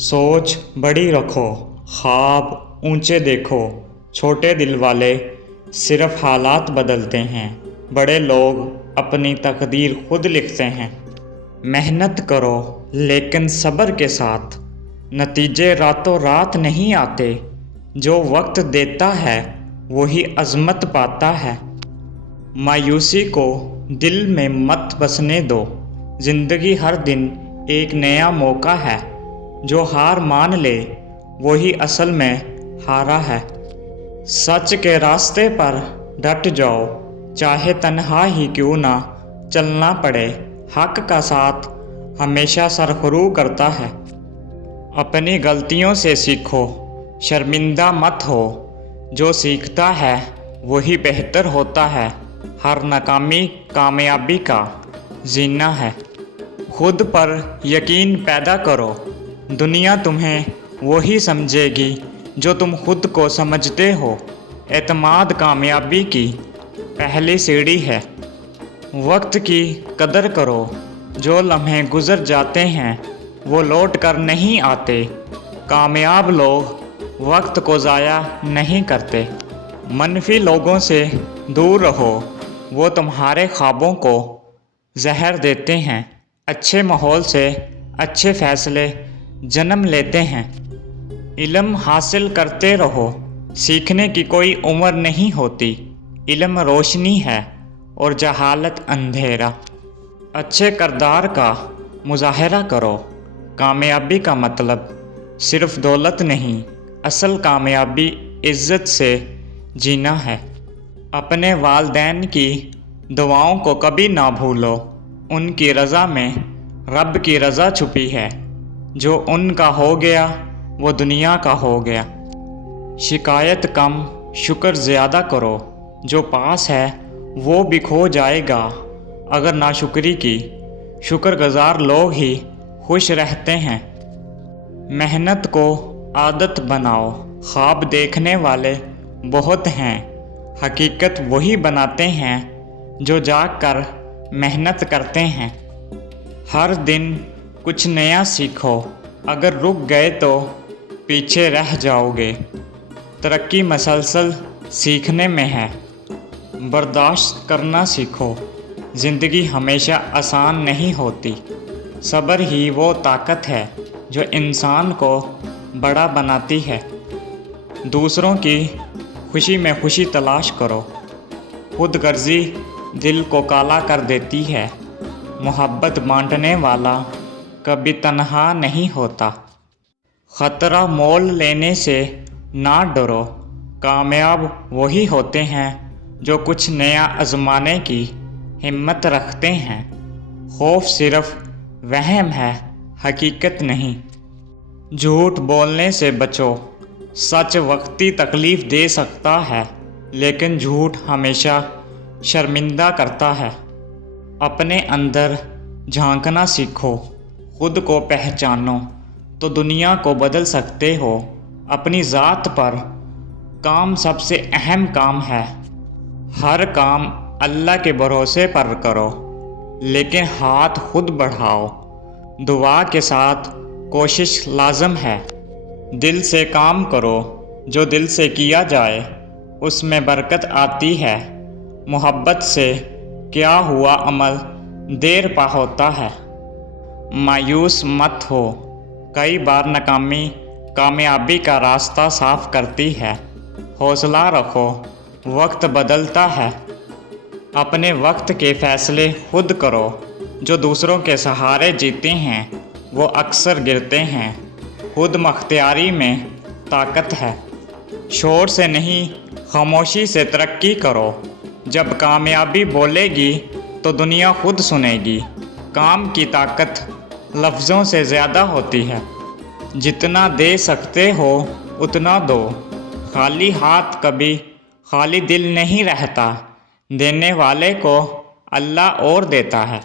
सोच बड़ी रखो, ख्वाब ऊंचे देखो। छोटे दिल वाले सिर्फ हालात बदलते हैं, बड़े लोग अपनी तकदीर खुद लिखते हैं। मेहनत करो लेकिन सब्र के साथ, नतीजे रातों रात नहीं आते। जो वक्त देता है वही अज़मत पाता है। मायूसी को दिल में मत बसने दो, ज़िंदगी हर दिन एक नया मौका है। जो हार मान ले वही असल में हारा है। सच के रास्ते पर डट जाओ, चाहे तन्हा ही क्यों ना चलना पड़े। हक का साथ हमेशा सरखरू करता है। अपनी गलतियों से सीखो, शर्मिंदा मत हो। जो सीखता है वही बेहतर होता है। हर नाकामी कामयाबी का जीना है। खुद पर यकीन पैदा करो, दुनिया तुम्हें वही समझेगी जो तुम खुद को समझते हो। एतमाद कामयाबी की पहली सीढ़ी है। वक्त की कदर करो, जो लम्हे गुजर जाते हैं वो लौट कर नहीं आते। कामयाब लोग वक्त को ज़ाया नहीं करते। मनफी लोगों से दूर रहो, वो तुम्हारे ख्वाबों को जहर देते हैं। अच्छे माहौल से अच्छे फ़ैसले जन्म लेते हैं। इल्म हासिल करते रहो, सीखने की कोई उम्र नहीं होती। इल्म रोशनी है और जहालत अंधेरा। अच्छे किरदार का मुजाहरा करो, कामयाबी का मतलब सिर्फ दौलत नहीं, असल कामयाबी इज़्ज़त से जीना है। अपने वालिदैन की दुआओं को कभी ना भूलो, उनकी रज़ा में रब की रज़ा छुपी है। जो उनका हो गया वो दुनिया का हो गया। शिकायत कम शुक्र ज़्यादा करो, जो पास है वो भी खो जाएगा अगर नाशुक्री की। शुक्रगुज़ार लोग ही खुश रहते हैं। मेहनत को आदत बनाओ, ख्वाब देखने वाले बहुत हैं, हकीकत वही बनाते हैं जो जाग कर मेहनत करते हैं। हर दिन कुछ नया सीखो, अगर रुक गए तो पीछे रह जाओगे। तरक्की मसलसल सीखने में है, बर्दाश्त करना सीखो। ज़िंदगी हमेशा आसान नहीं होती। सब्र ही वो ताकत है जो इंसान को बड़ा बनाती है। दूसरों की खुशी में खुशी तलाश करो, खुद गर्जी दिल को काला कर देती है। मोहब्बत बांटने वाला कभी तन्हा नहीं होता। ख़तरा मोल लेने से ना डरो, कामयाब वही होते हैं जो कुछ नया आजमाने की हिम्मत रखते हैं। खौफ सिर्फ वहम है, हकीकत नहीं। झूठ बोलने से बचो, सच वक्ती तकलीफ़ दे सकता है लेकिन झूठ हमेशा शर्मिंदा करता है। अपने अंदर झांकना सीखो, खुद को पहचानो तो दुनिया को बदल सकते हो। अपनी ज़ात पर काम सबसे अहम काम है। हर काम अल्लाह के भरोसे पर करो, लेकिन हाथ खुद बढ़ाओ। दुआ के साथ कोशिश लाजम है। दिल से काम करो, जो दिल से किया जाए उसमें बरकत आती है। मोहब्बत से क्या हुआ अमल देर पा होता है। मायूस मत हो, कई बार नाकामी कामयाबी का रास्ता साफ करती है। हौसला रखो, वक्त बदलता है। अपने वक्त के फ़ैसले खुद करो, जो दूसरों के सहारे जीते हैं वो अक्सर गिरते हैं। खुद मुख्तियारी में ताकत है। शोर से नहीं, खामोशी से तरक्की करो। जब कामयाबी बोलेगी तो दुनिया खुद सुनेगी। काम की ताकत लफ्ज़ों से ज़्यादा होती है। जितना दे सकते हो उतना दो, खाली हाथ कभी खाली दिल नहीं रहता। देने वाले को अल्लाह और देता है।